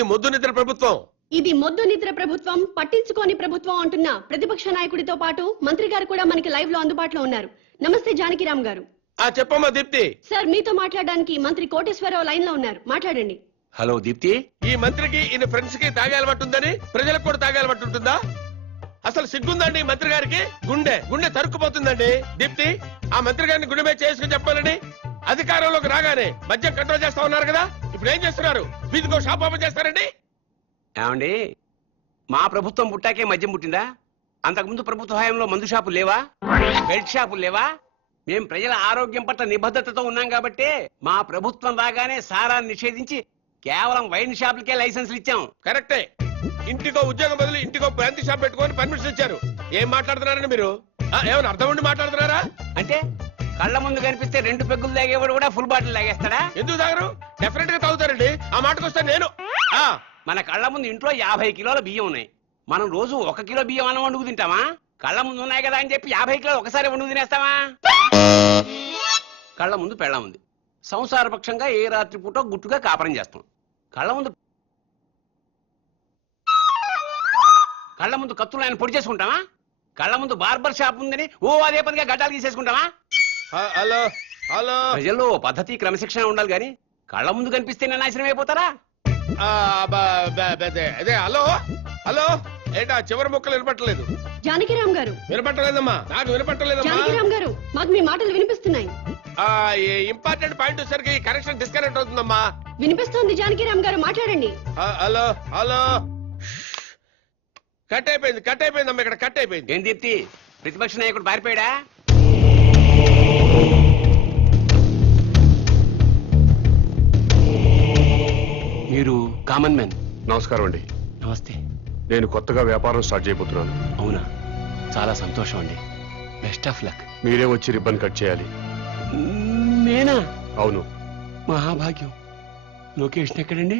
ఇది మొద్దు నిద్ర ప్రభుత్వం. ఇది మొద్దు నిద్ర ప్రభుత్వం, పట్టించుకోని ప్రభుత్వం అంటున్న ప్రతిపక్ష నాయకుడితో పాటు మంత్రి గారు కూడా మనకి లైవ్ లో అందుబాటులో ఉన్నారు. నమస్తే జానకిరామ్ గారు. చెప్పమ్మా దీప్తి. సార్, మీతో మాట్లాడడానికి మంత్రి కోటేశ్వరరావు లైన్ లో ఉన్నారు, మాట్లాడండి. హలో దీప్తి. ఈ మంత్రికి ఈయన ఫ్రెండ్స్ కి తాగే అలవాటు ఉందని ప్రజలకు కూడా తాగే అలవాటు ఉంటుందా? అసలు సిగ్గుందండి మంత్రి గారికి? గుండె గుండె తరుక్కుపోతుందండి. దీప్తి, ఆ మంత్రి గారిని గుండె మీద చేసుకుని చెప్పాలని అధికారంలోకి రాగానే మద్యం కంట్రోల్ చేస్తా ఉన్నారు కదా, ఇప్పుడు ఏం చేస్తున్నారు? వీధికో షాప్ ఓపెన్ చేస్తారండి. ఏమండి, మా ప్రభుత్వం పుట్టాకే మద్యం పుట్టిందా? అంతకుముందు ప్రభుత్వ హయాంలో మందు షాపులు లేవా? బెల్ట్ షాపులు లేవా? మేం ప్రజల ఆరోగ్యం పట్ల నిబద్ధతతో ఉన్నాం కాబట్టి మా ప్రభుత్వం రాగానే సారాన్ని నిషేధించి కేవలం వైన్ షాపులకే లైసెన్సులు ఇచ్చాం. కరెక్టే. ఇంటికో ఉద్యోగం బదులు ఇంటికో బ్రాంతి షాప్ పెట్టుకొని పర్మిషన్ ఇచ్చారు. ఏం మాట్లాడుతున్నారని మీరు? ఏమైనా అర్థం ఉండి మాట్లాడుతున్నారా? అంటే కళ్ళ ముందు కనిపిస్తే 2 పెగ్గులు తాగేవాడు కూడా ఫుల్ బాటిల్ తాగేస్తాడా? ఎందుకు తాగరు? డెఫినెట్ గా తాగుతారండి. ఆ మాటకు వస్తే నేను మన కళ్ళ ముందు ఇంట్లో 50 కిలోల బియ్యం ఉన్నాయి. మనం రోజు 1 కిలో బియ్యం అన్నం వండుకు తింటామా? కళ్ళ ముందు ఉన్నాయి కదా అని చెప్పి 50 కిలోలు ఒకసారి వండుకు తినేస్తామా? కళ్ళ ముందు పెళ్ళం ఉంది, సంసారపక్షంగా ఏ రాత్రి పూట గుట్టుగా కాపురం చేస్తాం. కళ్ళ ముందు కత్తులు ఆయన పొడి చేసుకుంటామా? కళ్ళ ముందు బార్బర్ షాప్ ఉందని అదే పనిగా గడ్డాలు తీసేసుకుంటామా? హలో హలో, ప్రజల్లో పద్ధతి క్రమశిక్షణ ఉండాలి గాని కళ్ళ ముందు కనిపిస్తే నాశనం అయిపోతారా? అదే హలో హలో, ఏంటా చివరి ముక్కలు వినపట్టలేదు? జానకిరామ్ గారు. వినపట్టలేదమ్మా, నాకు వినపట్టలేదమ్మా. జానకిరామ్ గారు, మాకు మీ మాటలు వినిపిస్తున్నాయి. ఇంపార్టెంట్ పాయింట్ వచ్చేసరికి కనెక్షన్ డిస్కనెక్ట్ అవుతుందమ్మా. వినిపిస్తోంది జానకిరామ్ గారు, మాట్లాడండి. హలో హలో, కట్ అయిపోయిందమ్మా, ఇక్కడ కట్ అయిపోయింది. ఏం దీప్తి, ప్రతిపక్ష నాయకుడు పారిపోయాడా? మీరు కామన్ మ్యాన్. నమస్కారం అండి. నమస్తే. నేను కొత్తగా వ్యాపారం స్టార్ట్ చేయబోతున్నాను. అవునా, చాలా సంతోషం అండి. Best of luck. మీరే వచ్చి రిబ్బన్ కట్ చేయాలి. నేనా? అవును. మహాభాగ్యం. లొకేషన్ ఎక్కడండి?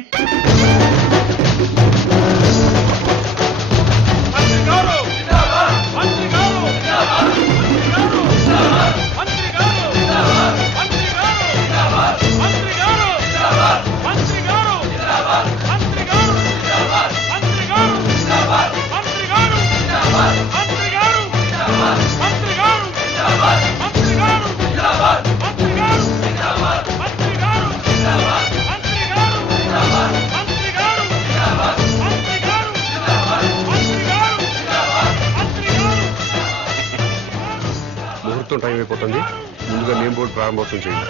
ముహూర్తం టైం అయిపోతుంది. ముందుగా నేమ్ బోర్డు ప్రారంభోత్సవం చేయండి.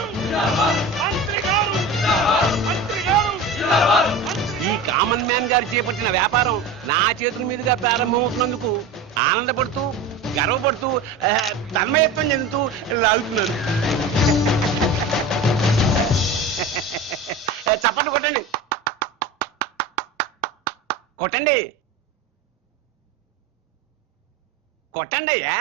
ఈ కామన్ మ్యాన్ గారు చేపట్టిన వ్యాపారం నా చేతుల మీదుగా ప్రారంభమవుతున్నందుకు ఆనందపడుతూ గర్వపడుతూ తన్మయత్వం చెందుతూ లాగుతున్నాను. చప్పట్లు కొట్టండి, కొట్టండి, కొట్టండి అయ్యా.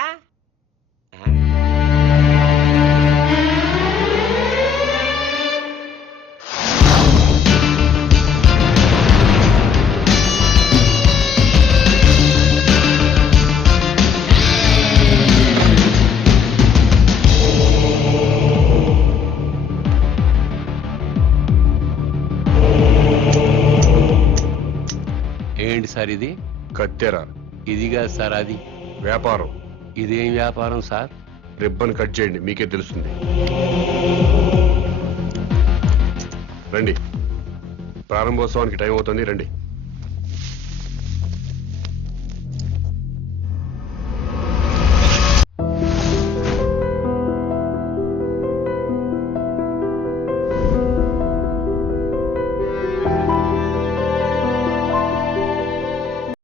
ఏంటి సార్ ఇది? కత్తెర. ఇదిగా సార్ అది వ్యాపారం. ఇదేం వ్యాపారం సార్? రిబ్బన్ కట్ చేయండి, మీకే తెలుస్తుంది. రండి, ప్రారంభోత్సవానికి టైం అవుతుంది. రండి.